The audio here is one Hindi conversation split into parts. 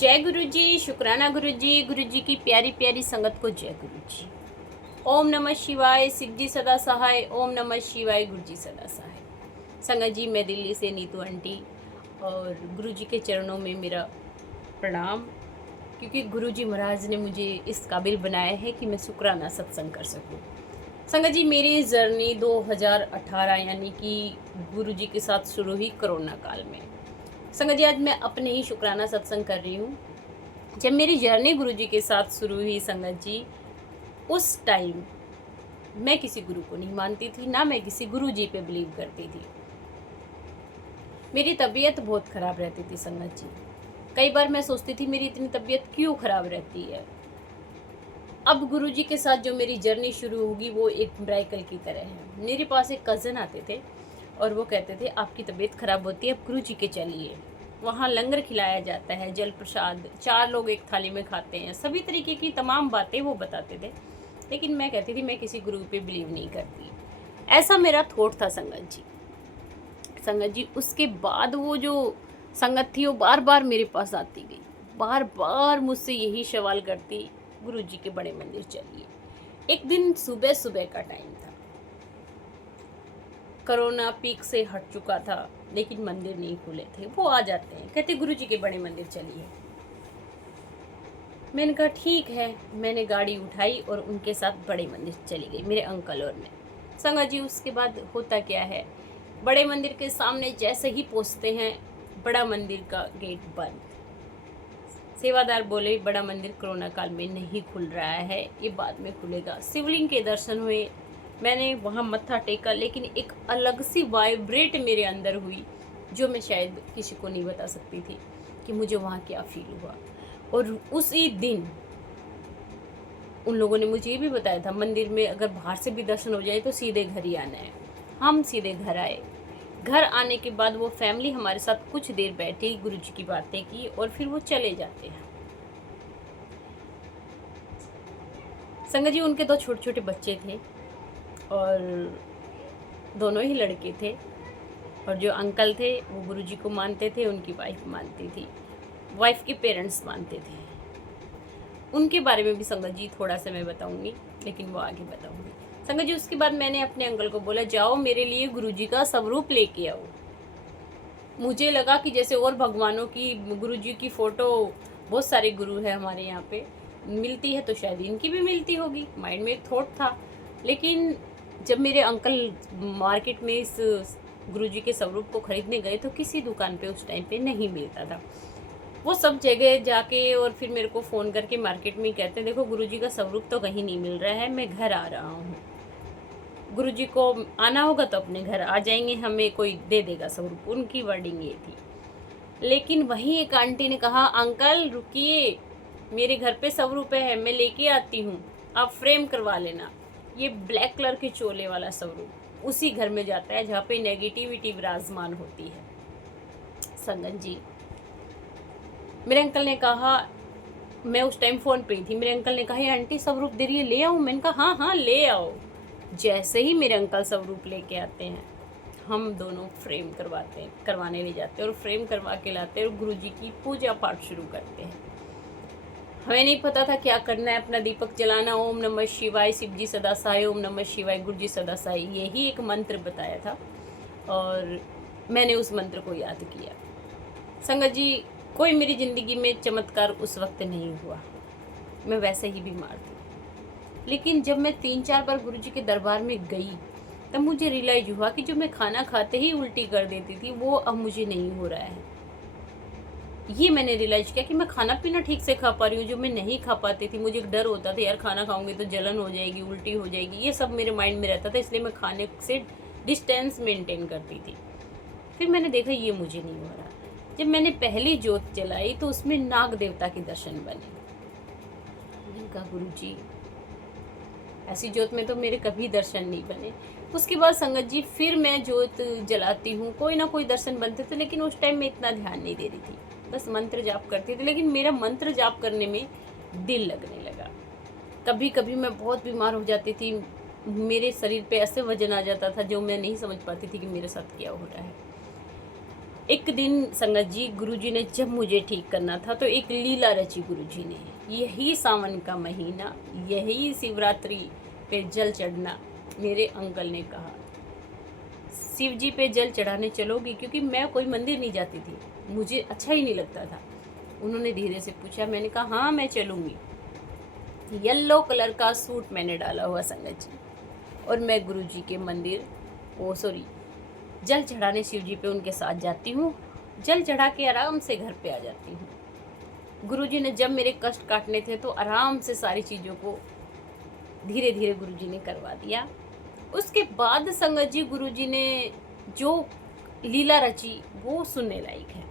जय गुरु जी, शुक्राना गुरु जी की प्यारी प्यारी संगत को जय गुरु जी। ओम नमः शिवाय, शिव जी सदा सहाय। ओम नमः शिवाय, गुरु जी सदा सहाय। संगत जी, मैं दिल्ली से नीतू आंटी और गुरु जी के चरणों में मेरा प्रणाम, क्योंकि गुरु जी महाराज ने मुझे इस काबिल बनाया है कि मैं शुक्राना सत्संग कर सकूं। संगत जी, मेरी जर्नी 2018 यानी कि गुरु जी के साथ शुरू हुई कोरोना काल में। संगत जी, आज मैं अपने ही शुक्राना सत्संग कर रही हूँ। जब मेरी जर्नी गुरु जी के साथ शुरू हुई संगत जी, उस टाइम मैं किसी गुरु को नहीं मानती थी, ना मैं किसी गुरु जी पे बिलीव करती थी। मेरी तबीयत बहुत ख़राब रहती थी संगत जी। कई बार मैं सोचती थी मेरी इतनी तबीयत क्यों ख़राब रहती है। अब गुरु जी के साथ जो मेरी जर्नी शुरू होगी वो एक मिरेकल की तरह है। मेरे पास एक कज़न आते थे और वो कहते थे आपकी तबीयत ख़राब होती है, अब गुरु जी के चलिए, वहाँ लंगर खिलाया जाता है, जल प्रसाद 4 लोग एक थाली में खाते हैं, सभी तरीके की तमाम बातें वो बताते थे। लेकिन मैं कहती थी मैं किसी गुरु पे बिलीव नहीं करती। ऐसा मेरा थॉट था संगत जी। संगत जी, उसके बाद वो जो संगत थी वो बार बार मेरे पास आती गई, बार बार मुझसे यही सवाल करती, गुरु जी के बड़े मंदिर चलिए। एक दिन सुबह सुबह का टाइम था, कोरोना पीक से हट चुका था, लेकिन मंदिर नहीं खुले थे। वो आ जाते हैं, कहते गुरु जी के बड़े मंदिर चलिए। मैंने कहा ठीक है। मैंने गाड़ी उठाई और उनके साथ बड़े मंदिर चली गई, मेरे अंकल और मैं। संगत जी, उसके बाद होता क्या है, बड़े मंदिर के सामने जैसे ही पहुंचते हैं, बड़ा मंदिर का गेट बंद। सेवादार बोले बड़ा मंदिर कोरोना काल में नहीं खुल रहा है, ये बाद में खुलेगा। शिवलिंग के दर्शन हुए, मैंने वहाँ मत्था टेका, लेकिन एक अलग सी वाइब्रेट मेरे अंदर हुई जो मैं शायद किसी को नहीं बता सकती थी कि मुझे वहाँ क्या फील हुआ। और उसी दिन उन लोगों ने मुझे ये भी बताया था मंदिर में अगर बाहर से भी दर्शन हो जाए तो सीधे घर ही आना है। हम सीधे घर आए। घर आने के बाद वो फैमिली हमारे साथ कुछ देर बैठी, गुरु जी की बातें की और फिर वो चले जाते हैं। संगत जी, उनके 2 छोटे छोटे बच्चे थे और दोनों ही लड़के थे। और जो अंकल थे वो गुरु जी को मानते थे, उनकी वाइफ मानती थी, वाइफ के पेरेंट्स मानते थे। उनके बारे में भी संगत जी थोड़ा सा मैं बताऊंगी, लेकिन वो आगे बताऊंगी। संगत जी, उसके बाद मैंने अपने अंकल को बोला जाओ मेरे लिए गुरु जी का स्वरूप लेके आओ। मुझे लगा कि जैसे और भगवानों की, गुरु जी की फ़ोटो, बहुत सारे गुरु है हमारे यहाँ पे, मिलती है तो शायद इनकी भी मिलती होगी, माइंड में एक थॉट था। लेकिन जब मेरे अंकल मार्केट में इस गुरु जी के स्वरूप को खरीदने गए तो किसी दुकान पे उस टाइम पे नहीं मिलता था। वो सब जगह जाके और फिर मेरे को फ़ोन करके मार्केट में कहते हैं देखो गुरु जी का स्वरूप तो कहीं नहीं मिल रहा है, मैं घर आ रहा हूँ, गुरु जी को आना होगा तो अपने घर आ जाएंगे, हमें कोई दे देगा स्वरूप। उनकी वर्डिंग ये थी। लेकिन वहीं एक आंटी ने कहा अंकल रुकिए, मेरे घर पे स्वरूप है, मैं लेके आती हूँ, आप फ्रेम करवा लेना। ये ब्लैक कलर के चोले वाला स्वरूप उसी घर में जाता है जहाँ पे नेगेटिविटी विराजमान होती है। संगत जी, मेरे अंकल ने कहा, मैं उस टाइम फ़ोन पे ही थी, मेरे अंकल ने कहा ये आंटी स्वरूप दे रही है, ले आऊँ? मैंने कहा हाँ हाँ ले आओ। जैसे ही मेरे अंकल स्वरूप लेके आते हैं, हम दोनों फ्रेम करवाने ले जाते हैं और फ्रेम करवा के लाते हैं और गुरु जी की पूजा पाठ शुरू करते हैं। हमें नहीं पता था क्या करना है, अपना दीपक जलाना, ओम नमः शिवाय, शिव जी सदा सहाय, ओम नमः शिवाय, गुरु जी सदा सहाय, यही एक मंत्र बताया था और मैंने उस मंत्र को याद किया। संगत जी, कोई मेरी ज़िंदगी में चमत्कार उस वक्त नहीं हुआ, मैं वैसे ही बीमार थी। लेकिन जब मैं 3-4 बार गुरु जी के दरबार में गई तब मुझे रियलाइज हुआ कि जो मैं खाना खाते ही उल्टी कर देती थी वो अब मुझे नहीं हो रहा है। ये मैंने रियलाइज किया कि मैं खाना पीना ठीक से खा पा रही हूँ, जो मैं नहीं खा पाती थी। मुझे डर होता था यार खाना खाऊंगी तो जलन हो जाएगी, उल्टी हो जाएगी, ये सब मेरे माइंड में रहता था, इसलिए मैं खाने से डिस्टेंस मेंटेन करती थी। फिर मैंने देखा ये मुझे नहीं हो रहा। जब मैंने पहली जोत जलाई तो उसमें नाग देवता के दर्शन बने। मैंने कहा गुरु जी, ऐसी जोत में तो मेरे कभी दर्शन नहीं बने। उसके बाद संगत जी फिर मैं जोत जलाती हूँ, कोई ना कोई दर्शन बनते थे, लेकिन उस टाइम में इतना ध्यान नहीं दे रही थी, बस मंत्र जाप करती थी। लेकिन मेरा मंत्र जाप करने में दिल लगने लगा। कभी कभी मैं बहुत बीमार हो जाती थी, मेरे शरीर पे ऐसे वजन आ जाता था जो मैं नहीं समझ पाती थी कि मेरे साथ क्या हो रहा है। एक दिन संगत जी गुरुजी ने जब मुझे ठीक करना था तो एक लीला रची गुरुजी ने। यही सावन का महीना, यही शिवरात्रि पे जल चढ़ना। मेरे अंकल ने कहा शिव जी पे जल चढ़ाने चलोगी? क्योंकि मैं कोई मंदिर नहीं जाती थी, मुझे अच्छा ही नहीं लगता था। उन्होंने धीरे से पूछा, मैंने कहा हाँ मैं चलूँगी। येलो कलर का सूट मैंने डाला हुआ संगत जी, और मैं गुरुजी के मंदिर जल चढ़ाने शिव जी पे उनके साथ जाती हूँ। जल चढ़ा के आराम से घर पे आ जाती हूँ। गुरुजी ने जब मेरे कष्ट काटने थे तो आराम से सारी चीज़ों को धीरे धीरे गुरुजी ने करवा दिया। उसके बाद संगत जी गुरुजी ने जो लीला रची वो सुनने लायक है।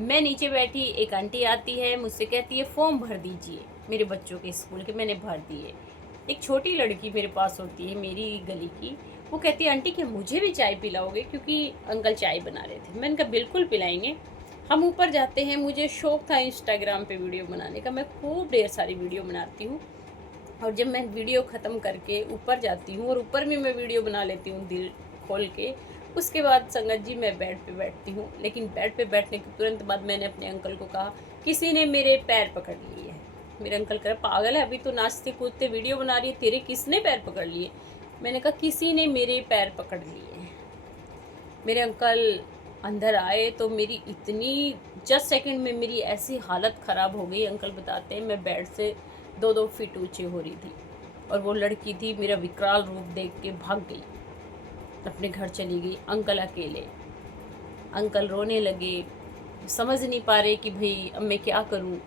मैं नीचे बैठी, एक आंटी आती है, मुझसे कहती है फॉर्म भर दीजिए मेरे बच्चों के स्कूल के। मैंने भर दिए। एक छोटी लड़की मेरे पास होती है मेरी गली की, वो कहती है आंटी क्या मुझे भी चाय पिलाओगे? क्योंकि अंकल चाय बना रहे थे। मैंने कहा बिल्कुल पिलाएंगे। हम ऊपर जाते हैं। मुझे शौक था इंस्टाग्राम पे वीडियो बनाने का, मैं खूब ढेर सारी वीडियो बनाती हूँ। और जब मैं वीडियो ख़त्म करके ऊपर जाती हूँ और ऊपर भी मैं वीडियो बना लेती हूँ दिल खोल के, उसके बाद संगत जी मैं बेड पे बैठती हूँ। लेकिन बेड पे बैठने के तुरंत बाद मैंने अपने अंकल को कहा किसी ने मेरे पैर पकड़ लिए हैं। मेरे अंकल कह रहे पागल है, अभी तो नाचते कूदते वीडियो बना रही है, तेरे किसने पैर पकड़ लिए? मैंने कहा किसी ने मेरे पैर पकड़ लिए हैं। मेरे अंकल अंदर आए तो मेरी इतनी जस्ट सेकंड में मेरी ऐसी हालत ख़राब हो गई। अंकल बताते हैं मैं बेड से 2-2 फीट ऊंची हो रही थी, और वो लड़की थी मेरा विकराल रूप देख के भाग गई, अपने घर चली गई। अंकल अकेले, अंकल रोने लगे, समझ नहीं पा रहे कि भाई अब मैं क्या करूं।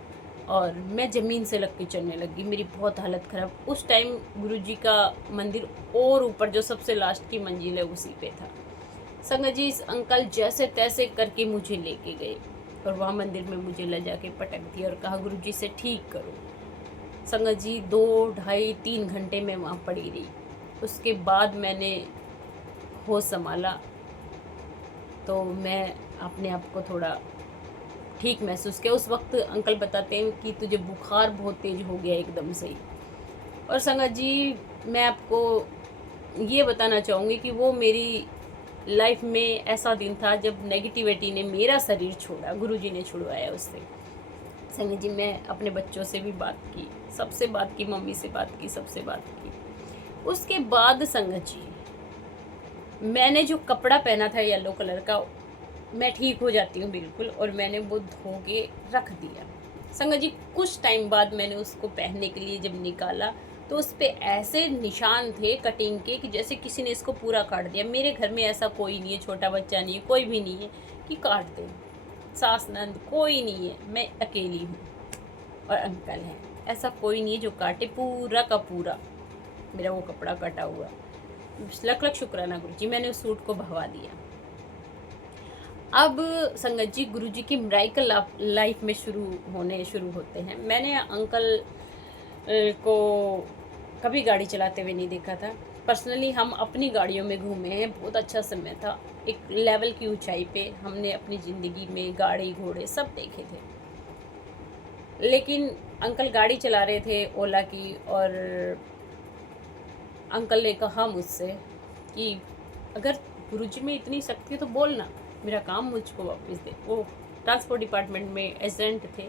और मैं ज़मीन से लग के चलने लगी, मेरी बहुत हालत ख़राब। उस टाइम गुरुजी का मंदिर और ऊपर जो सबसे लास्ट की मंजिल है उसी पे था। संगत जी इस अंकल जैसे तैसे करके मुझे लेके गए और वहाँ मंदिर में मुझे ले जाके पटक दिया और कहा गुरुजी से ठीक करो। संगत जी 2, ढाई, 3 घंटे में वहाँ पड़ी रही। उसके बाद मैंने होश संभाला तो मैं अपने आप को थोड़ा ठीक महसूस किया। उस वक्त अंकल बताते हैं कि तुझे बुखार बहुत तेज हो गया एकदम से ही। और संगत जी मैं आपको ये बताना चाहूँगी कि वो मेरी लाइफ में ऐसा दिन था जब नेगेटिविटी ने मेरा शरीर छोड़ा, गुरुजी ने छुड़वाया उससे। संगत जी मैं अपने बच्चों से भी बात की, सबसे बात की, मम्मी से बात की, सबसे बात की। उसके बाद संगत जी मैंने जो कपड़ा पहना था येलो कलर का, मैं ठीक हो जाती हूँ बिल्कुल, और मैंने वो धो के रख दिया। संगत जी कुछ टाइम बाद मैंने उसको पहनने के लिए जब निकाला तो उस पर ऐसे निशान थे कटिंग के कि जैसे किसी ने इसको पूरा काट दिया। मेरे घर में ऐसा कोई नहीं है, छोटा बच्चा नहीं है, कोई भी नहीं है कि काट दे, सास नंद कोई नहीं है, मैं अकेली हूँ और अंकल हैं, ऐसा कोई नहीं है जो काटे। पूरा का पूरा मेरा वो कपड़ा कटा हुआ। लख लख शुक्राना गुरुजी, मैंने उस सूट को भवा दिया। अब संगत जी गुरुजी की मिरेकल लाइफ में शुरू होते हैं। मैंने अंकल को कभी गाड़ी चलाते हुए नहीं देखा था। पर्सनली हम अपनी गाड़ियों में घूमे हैं, बहुत अच्छा समय था। एक लेवल की ऊंचाई पे हमने अपनी ज़िंदगी में गाड़ी घोड़े सब देखे थे। लेकिन अंकल गाड़ी चला रहे थे ओला की, और अंकल ने कहा मुझसे कि अगर गुरुजी में इतनी शक्ति तो बोलना, मेरा काम मुझको वापस दे। वो ट्रांसपोर्ट डिपार्टमेंट में एजेंट थे,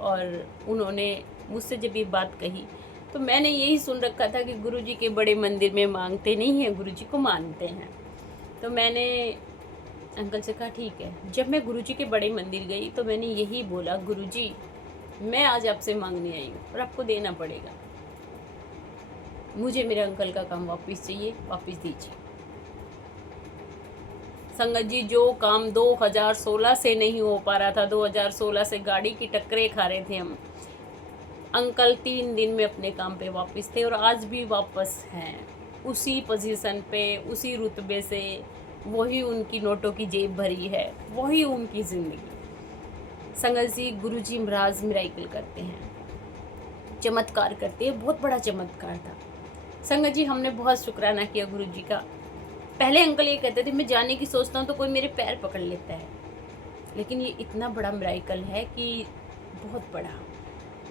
और उन्होंने मुझसे जब ये बात कही तो मैंने यही सुन रखा था कि गुरुजी के बड़े मंदिर में मांगते नहीं हैं, गुरुजी को मानते हैं। तो मैंने अंकल से कहा ठीक है। जब मैं गुरुजी के बड़े मंदिर गई तो मैंने यही बोला, गुरुजी मैं आज आपसे मांगने आई हूँ और आपको देना पड़ेगा, मुझे मेरे अंकल का काम वापस चाहिए, वापस दीजिए। संगत जी जो काम 2016 से नहीं हो पा रहा था, 2016 से गाड़ी की टक्करें खा रहे थे हम, अंकल 3 दिन में अपने काम पे वापस थे और आज भी वापस हैं उसी पोजीशन पे, उसी रुतबे से। वही उनकी नोटों की जेब भरी है, वही उनकी ज़िंदगी। संगत जी गुरुजी महाराज मिरेकल करते हैं, चमत्कार करते हैं, बहुत बड़ा चमत्कार था। संगत जी हमने बहुत शुक्राना किया गुरुजी का। पहले अंकल ये कहते थे मैं जाने की सोचता हूँ तो कोई मेरे पैर पकड़ लेता है, लेकिन ये इतना बड़ा मिरेकल है कि बहुत बड़ा।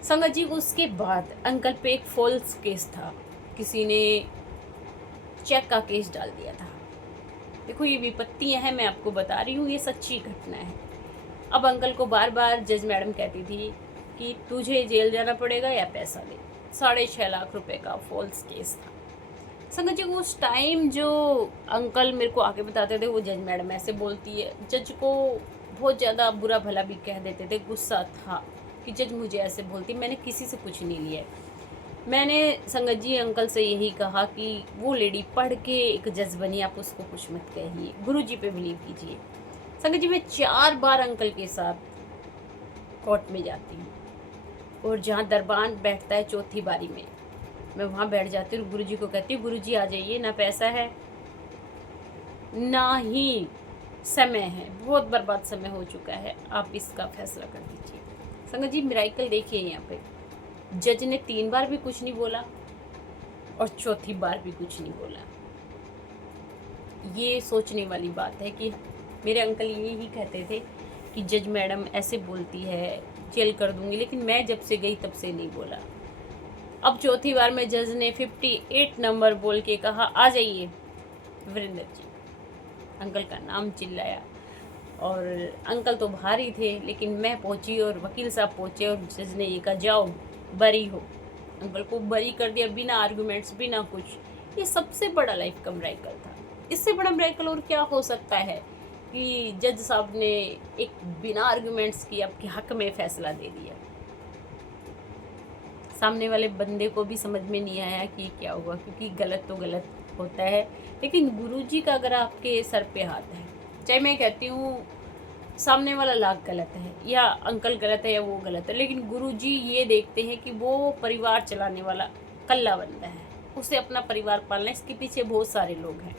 संगत जी उसके बाद अंकल पे एक फॉल्स केस था, किसी ने चेक का केस डाल दिया था। देखो ये विपत्तियाँ हैं, मैं आपको बता रही हूँ, ये सच्ची घटना है। अब अंकल को बार बार जज मैडम कहती थी कि तुझे जेल जाना पड़ेगा या पैसा दे। 6.5 लाख रुपए का फॉल्स केस था। संगत जी उस टाइम जो अंकल मेरे को आके बताते थे वो जज मैडम ऐसे बोलती है, जज को बहुत ज़्यादा बुरा भला भी कह देते थे। गुस्सा था कि जज मुझे ऐसे बोलती, मैंने किसी से कुछ नहीं लिया है। मैंने संगत जी अंकल से यही कहा कि वो लेडी पढ़ के एक जज बनी, आप उसको कुछ मत कहिए, गुरुजी पे बिलीव कीजिए। संगत जी मैं 4 बार अंकल के साथ कोर्ट में जाती हूँ और जहाँ दरबान बैठता है चौथी बारी में मैं वहाँ बैठ जाती हूँ। गुरुजी को कहती हूँ गुरुजी आ जाइए, ना पैसा है ना ही समय है, बहुत बर्बाद समय हो चुका है, आप इसका फैसला कर दीजिए। संगत जी मिराइकल देखिए, यहाँ पे जज ने 3 बार भी कुछ नहीं बोला और चौथी बार भी कुछ नहीं बोला। ये सोचने वाली बात है कि मेरे अंकल यही कहते थे कि जज मैडम ऐसे बोलती है जेल कर दूंगी, लेकिन मैं जब से गई तब से नहीं बोला। अब चौथी बार में जज ने 58 नंबर बोल के कहा आ जाइए वीरेंद्र जी। अंकल का नाम चिल्लाया और अंकल तो बाहर ही थे, लेकिन मैं पहुंची और वकील साहब पहुंचे और जज ने ये कहा जाओ बरी हो। अंकल को बरी कर दिया बिना आर्गूमेंट्स, बिना कुछ। ये सबसे बड़ा लाइफ का मिरेकल था। इससे बड़ा मिरेकल और क्या हो सकता है कि जज साहब ने एक बिना आर्गूमेंट्स की आपके हक में फैसला दे दिया। सामने वाले बंदे को भी समझ में नहीं आया कि क्या हुआ, क्योंकि गलत तो गलत होता है, लेकिन गुरुजी का अगर आपके सर पे हाथ है, चाहे मैं कहती हूँ सामने वाला लाख गलत है या अंकल गलत है या वो गलत है, लेकिन गुरुजी ये देखते हैं कि वो परिवार चलाने वाला कल्ला बंदा है, उसे अपना परिवार पालना है, इसके पीछे बहुत सारे लोग हैं।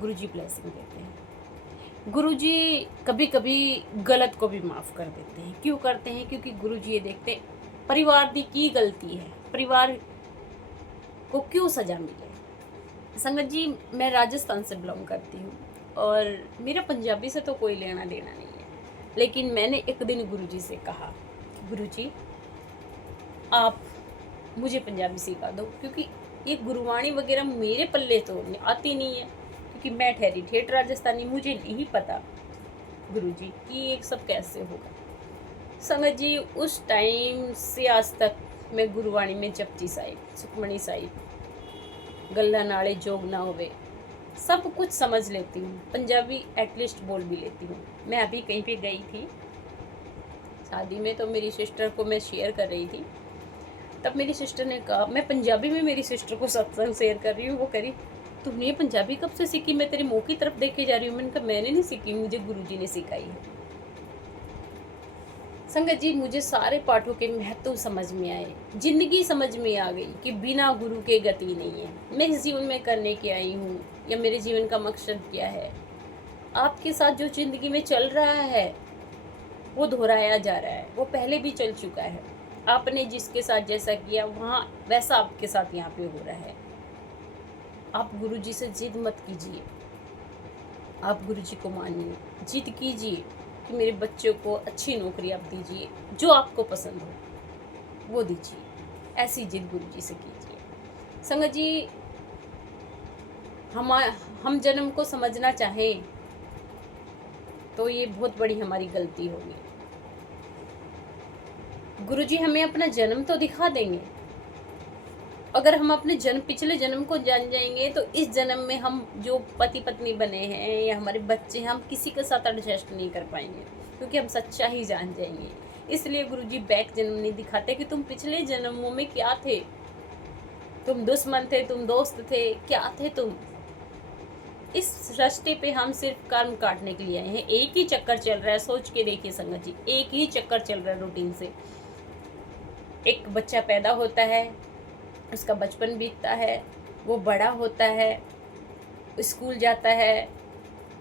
गुरुजी ब्लेसिंग देते हैं। गुरुजी कभी कभी गलत को भी माफ़ कर देते हैं। क्यों करते हैं? क्योंकि गुरुजी ये देखते हैं परिवार दी की गलती है, परिवार को क्यों सजा मिले। संगत जी मैं राजस्थान से बिलोंग करती हूँ और मेरा पंजाबी से तो कोई लेना देना नहीं है, लेकिन मैंने एक दिन गुरुजी से कहा गुरुजी आप मुझे पंजाबी सिखा दो, क्योंकि ये गुरुवाणी वगैरह मेरे पल्ले तो आती नहीं है, क्योंकि मैं ठहरी ठेठ राजस्थानी, मुझे नहीं पता गुरुजी कि ये सब कैसे होगा। संगत जी उस टाइम से आज तक मैं गुरुवाणी में जपजी साहिब, सुखमणी साहिब, गल्ला नाले जोग ना होवे सब कुछ समझ लेती हूँ। पंजाबी एटलीस्ट बोल भी लेती हूँ। मैं अभी कहीं पे गई थी शादी में, तो मेरी सिस्टर को मैं शेयर कर रही थी, तब मेरी सिस्टर ने कहा, मैं पंजाबी में मेरी सिस्टर को सत्संग शेयर कर रही हूँ, वो करी तुमने ये पंजाबी कब से सीखी? मैं तेरी मुँह की तरफ देख के जा रही हूँ। मैंने कहा मैंने नहीं सीखी, मुझे गुरुजी ने सिखाई है। संगत जी मुझे सारे पाठों के महत्व समझ में आए, जिंदगी समझ में आ गई कि बिना गुरु के गति नहीं है। मैं इस जीवन में करने के आई हूँ या मेरे जीवन का मकसद क्या है। आपके साथ जो जिंदगी में चल रहा है वो दोहराया जा रहा है, वो पहले भी चल चुका है। आपने जिसके साथ जैसा किया वहाँ वैसा आपके साथ यहाँ पे हो रहा है। आप गुरुजी से जिद मत कीजिए, आप गुरुजी को मानिए, जिद कीजिए कि मेरे बच्चों को अच्छी नौकरी आप दीजिए, जो आपको पसंद हो वो दीजिए। ऐसी जिद गुरुजी से कीजिए। संगत जी हम जन्म को समझना चाहें तो ये बहुत बड़ी हमारी गलती होगी। गुरुजी हमें अपना जन्म तो दिखा देंगे, अगर हम अपने पिछले जन्म को जान जाएंगे तो इस जन्म में हम जो पति पत्नी बने हैं या हमारे बच्चे हैं, हम किसी के साथ एडजस्ट नहीं कर पाएंगे, क्योंकि हम सच्चा ही जान जाएंगे। इसलिए गुरुजी बैक जन्म नहीं दिखाते कि तुम पिछले जन्मों में क्या थे, तुम दुश्मन थे, तुम दोस्त थे, क्या थे तुम। इस रास्ते पे हम सिर्फ कर्म काटने के लिए आए हैं। एक ही चक्कर चल रहा है, सोच के देखिए संगत जी, एक ही चक्कर चल रहा है रूटीन से। एक बच्चा पैदा होता है, उसका बचपन बीतता है, वो बड़ा होता है, स्कूल जाता है,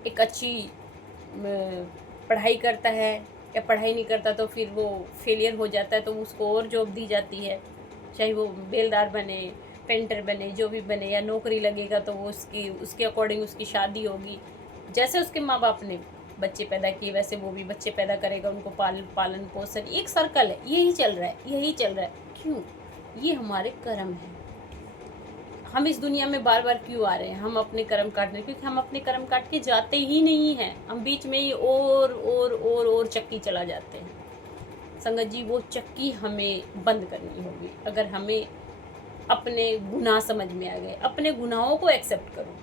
एक अच्छी पढ़ाई करता है, या पढ़ाई नहीं करता तो फिर वो फेलियर हो जाता है, तो उसको और जॉब दी जाती है, चाहे वो बेलदार बने, पेंटर बने, जो भी बने, या नौकरी लगेगा तो वो उसके अकॉर्डिंग उसकी शादी होगी। जैसे उसके माँ बाप ने बच्चे पैदा किए वैसे वो भी बच्चे पैदा करेगा, उनको पालन पोषण, एक सर्कल है, यही चल रहा है, यही चल रहा है। क्यों? ये हमारे कर्म है। हम इस दुनिया में बार बार क्यों आ रहे हैं, हम अपने कर्म काटने, क्योंकि हम अपने कर्म काट के जाते ही नहीं हैं, हम बीच में ही और चक्की चला जाते हैं। संगत जी, वो चक्की हमें बंद करनी होगी। अगर हमें अपने गुनाह समझ में आ गए, अपने गुनाहों को एक्सेप्ट करो।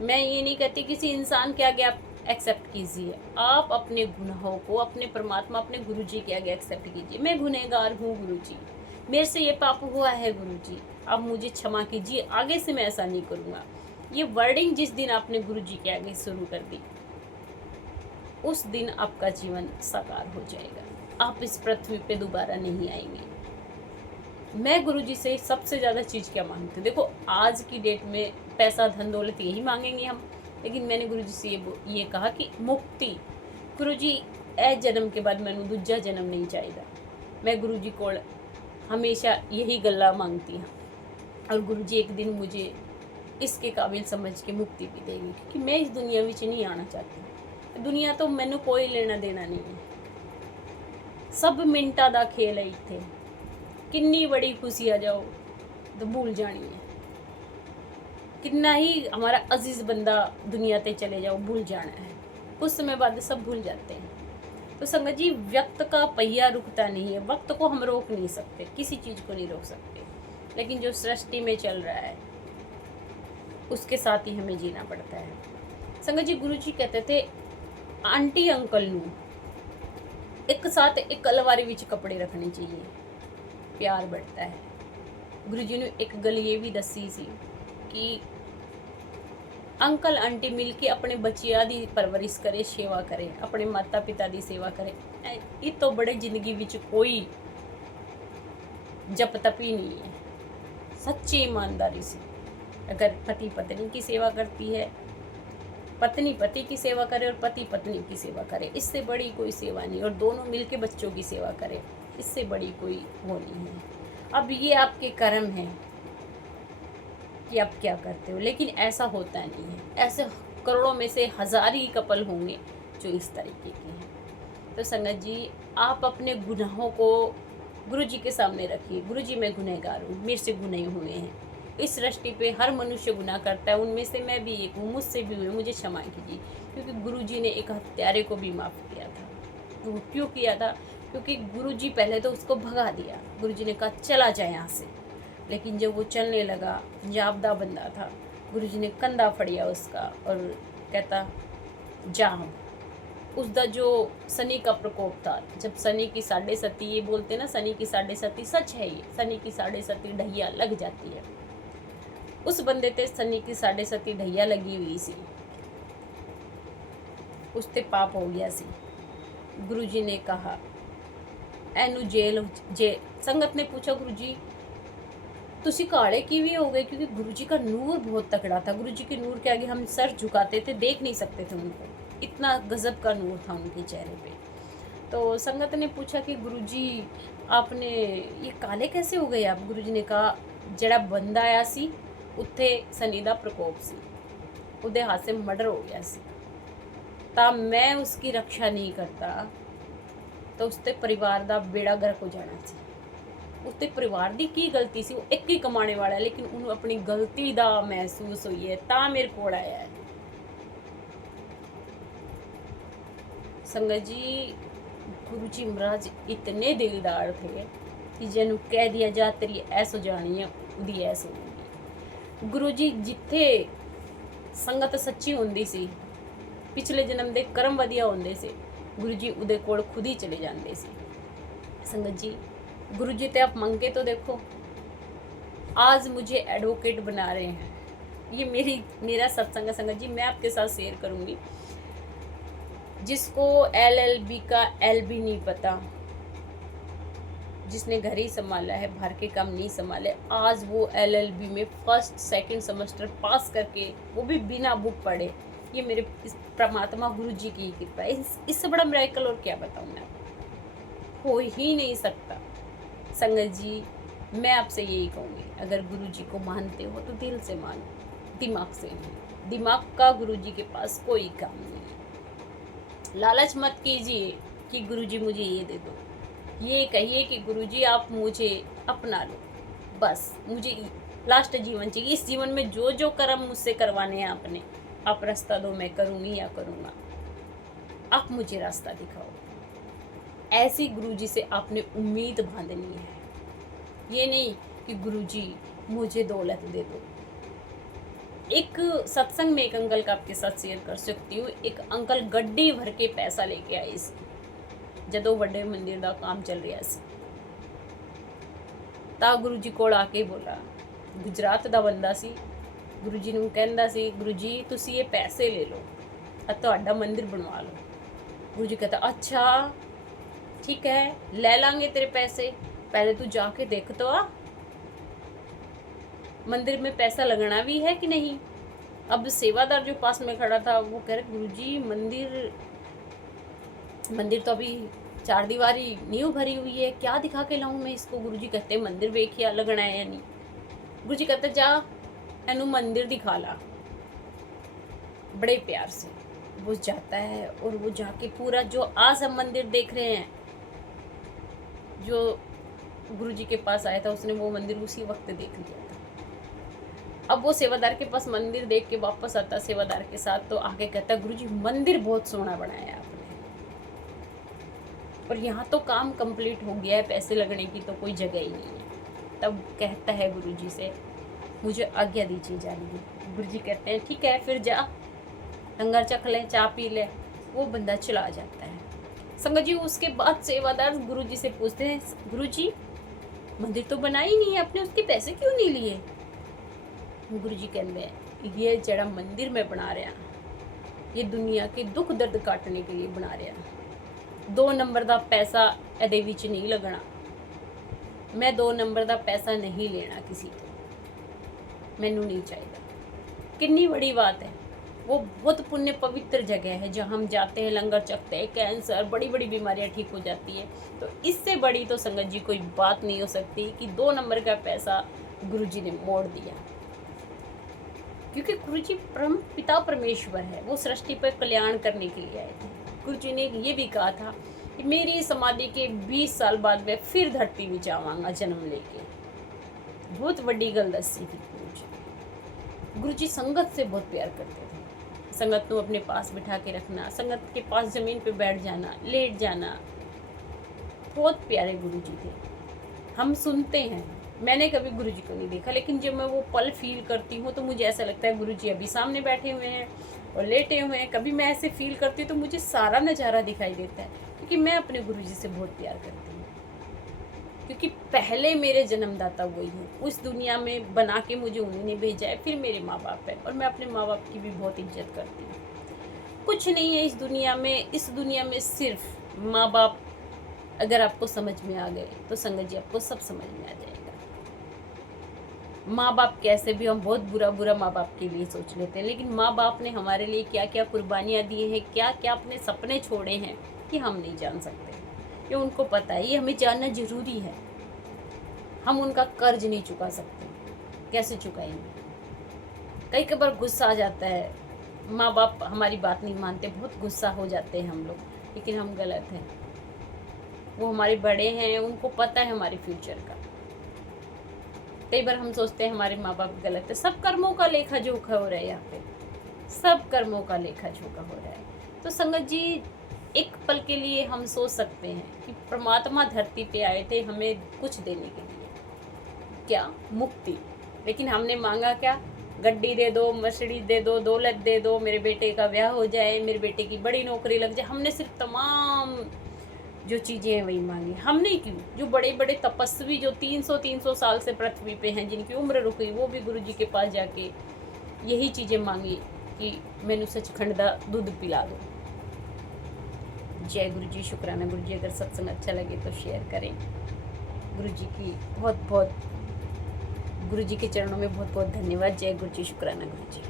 मैं ये नहीं कहती किसी इंसान के आगे आप एक्सेप्ट कीजिए, आप अपने गुनाहों को अपने परमात्मा, अपने गुरुजी के आगे एक्सेप्ट कीजिए। मैं गुनहगार हूँ गुरुजी, मेरे से ये पाप हुआ है गुरुजी, आप मुझे क्षमा कीजिए, आगे से मैं ऐसा नहीं करूँगा। ये वर्डिंग जिस दिन आपने गुरुजी के आगे शुरू कर दी, उस दिन आपका जीवन साकार हो जाएगा। आप इस पृथ्वी पे दोबारा नहीं आएंगे। मैं गुरुजी से सबसे ज़्यादा चीज़ क्या मांगती हूँ, देखो आज की डेट में पैसा धन दौलत यही मांगेंगे हम, लेकिन मैंने गुरुजी से ये कहा कि मुक्ति। गुरुजी ए जन्म के बाद मैंने दूजा जन्म नहीं चाहिए। मैं गुरुजी को हमेशा यही गल्ला मांगती हूँ, और गुरुजी एक दिन मुझे इसके काबिल समझ के मुक्ति भी देंगे, क्योंकि मैं इस दुनिया में नहीं आना चाहती। दुनिया तो मैंने कोई लेना देना नहीं है, सब मिनटा दा खेल है। इत्थे किन्नी बड़ी खुशी आ जाओ तो भूल जानी है, कितना ही हमारा अजीज बंदा दुनिया ते चले जाओ भूल जाना है, कुछ समय बाद सब भूल जाते हैं। तो संगत जी, वक्त का पहिया रुकता नहीं है, वक्त को हम रोक नहीं सकते, किसी चीज़ को नहीं रोक सकते, लेकिन जो सृष्टि में चल रहा है उसके साथ ही हमें जीना पड़ता है। संगत जी, गुरुजी कहते थे आंटी अंकल नू एक साथ एक अलमारी विच कपड़े रखने चाहिए, प्यार बढ़ता है। गुरुजी ने एक गल ये भी दसी सी कि अंकल आंटी मिल के अपने बच्चियां दी परवरिश करे, सेवा करे, अपने माता पिता दी सेवा करे। ये तो बड़े जिंदगी विच कोई जप तप ही नहीं है, सच्ची ईमानदारी से। अगर पति पत्नी की सेवा करती है, पत्नी पति की सेवा करे और पति पत्नी की सेवा करे, इससे बड़ी कोई सेवा नहीं। और दोनों मिलके बच्चों की सेवा करे, इससे बड़ी कोई वो नहीं है। अब ये आपके कर्म हैं कि आप क्या करते हो, लेकिन ऐसा होता नहीं है। ऐसे करोड़ों में से हजार ही कपल होंगे जो इस तरीके के हैं। तो संगत जी, आप अपने गुनाहों को गुरुजी के सामने रखिए। गुरुजी, मैं गुनहगार हूँ, मेरे से गुनाह हुए हैं। इस सृष्टि पे हर मनुष्य गुनाह करता है, उनमें से मैं भी एक हूँ, मुझसे भी हुए, मुझे क्षमा कीजिए। क्योंकि गुरुजी ने एक हत्यारे को भी माफ़ किया था। वो क्यों किया था? क्योंकि गुरुजी पहले तो उसको भगा दिया, गुरुजी ने कहा चला जाए यहाँ से। लेकिन जब वो चलने लगा, जाबदा बंदा था, गुरुजी ने कंधा फड़िया उसका और कहता जा। उसका जो शनि का प्रकोप था, जब शनि की 7.5 ये बोलते ना, शनि की 7.5 सच है, ये शनि की 7.5 ढैया लग जाती है। उस बंदे ते शनि की 7.5 ढैया लगी हुई सी, उसते पाप हो गया सी। गुरुजी ने कहा एनू जेल जे। संगत ने पूछा गुरुजी तुसी काले किवे हो गए? क्योंकि गुरुजी का नूर बहुत तकड़ा था। गुरुजी के नूर के आगे हम सर झुकाते थे, देख नहीं सकते थे उनको, इतना गजब का नूर था उनके चेहरे पे। तो संगत ने पूछा कि गुरुजी आपने ये काले कैसे हो गए आप? गुरुजी ने कहा जड़ा बंदा आया सी उत्थे शनि दा प्रकोप सी, उहदे हाथ से मर्डर हो गया सी, ता मैं उसकी रक्षा नहीं करता तो उसते परिवार दा बेड़ा गर्क हो जाना सी। उसते परिवार दी की गलती सी? वो एक ही कमाने वाला है, लेकिन उन्हें अपनी गलती दा महसूस हुई है ता मेरे कोल आया है। संगत जी, गुरुजी महाराज इतने दिलदार थे कि जिन्हों कह दिया जा तेरी ऐस हो जानी है, उदी ऐस होगी। गुरुजी जिथे संगत सच्ची होंदी सी, पिछले जन्म दे कर्म वधिया होंदे से, गुरुजी उदे कोल खुद ही चले जाते सी। संगत जी, गुरुजी ते आप मंग के तो देखो, आज मुझे एडवोकेट बना रहे हैं। ये मेरा सत्संग है संगत जी, मैं आपके साथ शेयर करूंगी। जिसको LLB का L भी नहीं पता, जिसने घर ही संभाला है, बाहर के काम नहीं संभाले, आज वो LLB में फर्स्ट सेकंड सेमेस्टर पास करके, वो भी बिना बुक पढ़े। ये मेरे इस परमात्मा गुरुजी की कृपा है। इससे बड़ा मिरेकल और क्या बताऊँ मैं, हो ही नहीं सकता। संगत जी, मैं आपसे यही कहूँगी, अगर गुरुजी को मानते हो तो दिल से मानो, दिमाग से नहीं। दिमाग का गुरुजी के पास कोई काम नहीं है। लालच मत कीजिए कि गुरुजी मुझे ये दे दो, ये कहिए कि गुरुजी आप मुझे अपना लो। बस मुझे लास्ट जीवन चाहिए, इस जीवन में जो जो कर्म मुझसे करवाने हैं आपने, आप रास्ता दो, मैं करूँगी या करूँगा, आप मुझे रास्ता दिखाओ। ऐसी गुरुजी से आपने उम्मीद बांधनी है। ये नहीं कि गुरुजी मुझे दौलत दे दो। एक सत्संग में एक अंकल का आपके साथ शेयर कर सकती हूँ। एक अंकल गड्डी भर के पैसा लेके आए इस जदों बड़े मंदिर का काम चल रहा सी, ता गुरुजी कोल आके बोला, गुजरात का बंदा सी, गुरुजी नूं कहंदा सी, गुरुजी तुसी ये पैसे ले लो, तुहाडा मंदिर बनवा लो। गुरुजी कहता अच्छा ठीक है, ले लांगे तेरे पैसे, पहले तू जाके देख तो आ मंदिर में पैसा लगना भी है कि नहीं। अब सेवादार जो पास में खड़ा था वो कह रहे, गुरुजी मंदिर तो अभी 4 दीवारी नींव भरी हुई है, क्या दिखा के लाऊं मैं इसको। गुरुजी कहते मंदिर वेखिया लगना है या नहीं। गुरुजी कहते जा एनू मंदिर दिखा ला। बड़े प्यार से वो जाता है और वो जाके पूरा जो आज हम मंदिर देख रहे हैं, जो गुरुजी के पास आया था उसने वो मंदिर उसी वक्त देख लिया था। अब वो सेवादार के पास मंदिर देख के वापस आता सेवादार के साथ, तो आगे कहता गुरुजी मंदिर बहुत सोहना बनाया है आपने, और यहाँ तो काम कंप्लीट हो गया है, पैसे लगने की तो कोई जगह ही नहीं है। तब कहता है गुरुजी से, मुझे आज्ञा दीजिए जाने की। गुरुजी कहते हैं ठीक है फिर जा, लंगर चख ले, चाय पी ले। वो बंदा चला जाता है। संगत जी उसके बाद सेवादार गुरुजी से पूछते हैं, गुरुजी मंदिर तो बना ही नहीं है आपने, उसके पैसे क्यों नहीं लिए। गुरुजी कहते हैं ये जड़ा मंदिर में बना रहा, ये दुनिया के दुख दर्द काटने के लिए बना रहा। 2 नंबर का पैसा ਇਹਦੇ ਵਿੱਚ नहीं लगना, मैं 2 नंबर का पैसा नहीं लेना किसी को, मैनू नहीं चाहिए। कितनी बड़ी बात है। वो बहुत पुण्य पवित्र जगह है जहाँ हम जाते हैं, लंगर चखते हैं, कैंसर बड़ी बड़ी बीमारियाँ ठीक हो जाती है। तो इससे बड़ी तो संगत जी कोई बात नहीं हो सकती कि 2 नंबर का पैसा गुरुजी ने मोड़ दिया। क्योंकि गुरुजी परम पिता परमेश्वर है, वो सृष्टि पर कल्याण करने के लिए आए थे। गुरुजी ने ये भी कहा था कि मेरी समाधि के 20 साल बाद मैं फिर धरती में जावांगा जन्म लेके। बहुत बड़ी गल दसी थी गुरुजी। गुरुजी संगत से बहुत प्यार करते थे। संगत को अपने पास बिठा के रखना, संगत के पास जमीन पे बैठ जाना, लेट जाना, बहुत प्यारे गुरुजी थे। हम सुनते हैं, मैंने कभी गुरुजी को नहीं देखा, लेकिन जब मैं वो पल फील करती हूँ तो मुझे ऐसा लगता है गुरुजी अभी सामने बैठे हुए हैं और लेटे हुए हैं। कभी मैं ऐसे फील करती हूँ तो मुझे सारा नज़ारा दिखाई देता है, क्योंकि मैं अपने गुरुजी से बहुत प्यार करती हूँ। क्योंकि पहले मेरे जन्मदाता वही हैं, उस दुनिया में बना के मुझे उन्होंने भेजा है, फिर मेरे माँ बाप है, और मैं अपने माँ बाप की भी बहुत इज्जत करती हूँ। कुछ नहीं है इस दुनिया में, इस दुनिया में सिर्फ माँ बाप अगर आपको समझ में आ गए तो संगत जी आपको सब समझ में आ जाएगा। माँ बाप कैसे भी, हम बहुत बुरा माँ बाप के लिए सोच लेते हैं, लेकिन माँ बाप ने हमारे लिए क्या क्या कुर्बानियाँ दी हैं, क्या क्या अपने सपने छोड़े हैं, ये हम नहीं जान सकते। ये उनको पता है, ये हमें जानना जरूरी है। हम उनका कर्ज नहीं चुका सकते, कैसे चुकाएंगे। कई बार गुस्सा आ जाता है, माँ बाप हमारी बात नहीं मानते, बहुत गुस्सा हो जाते हैं हम लोग, लेकिन हम गलत हैं। वो हमारे बड़े हैं, उनको पता है हमारे फ्यूचर का। कई बार हम सोचते हैं हमारे माँ बाप गलत है। सब कर्मों का लेखा जोखा हो रहा है यहाँ पे, सब कर्मों का लेखा जोखा हो रहा है। तो संगत जी एक पल के लिए हम सोच सकते हैं कि परमात्मा धरती पे आए थे हमें कुछ देने के लिए, क्या मुक्ति। लेकिन हमने मांगा क्या, गड्डी दे दो, मर्सिडीज दे दो, दौलत दे दो, मेरे बेटे का ब्याह हो जाए, मेरे बेटे की बड़ी नौकरी लग जाए। हमने सिर्फ तमाम जो चीज़ें हैं वही मांगी। हमने क्यों, जो बड़े बड़े तपस्वी जो 300 साल से पृथ्वी पे हैं, जिनकी उम्र रुकी, वो भी गुरुजी के पास जाके यही चीज़ें मांगी कि मैनू सचखंड दा दूध पिला दो। जय गुरु जी, शुक्राना गुरु जी। अगर सत्संग अच्छा लगे तो शेयर करें। गुरु जी की बहुत बहुत, गुरु जी के चरणों में बहुत बहुत धन्यवाद। जय गुरु जी, शुक्राना गुरु जी।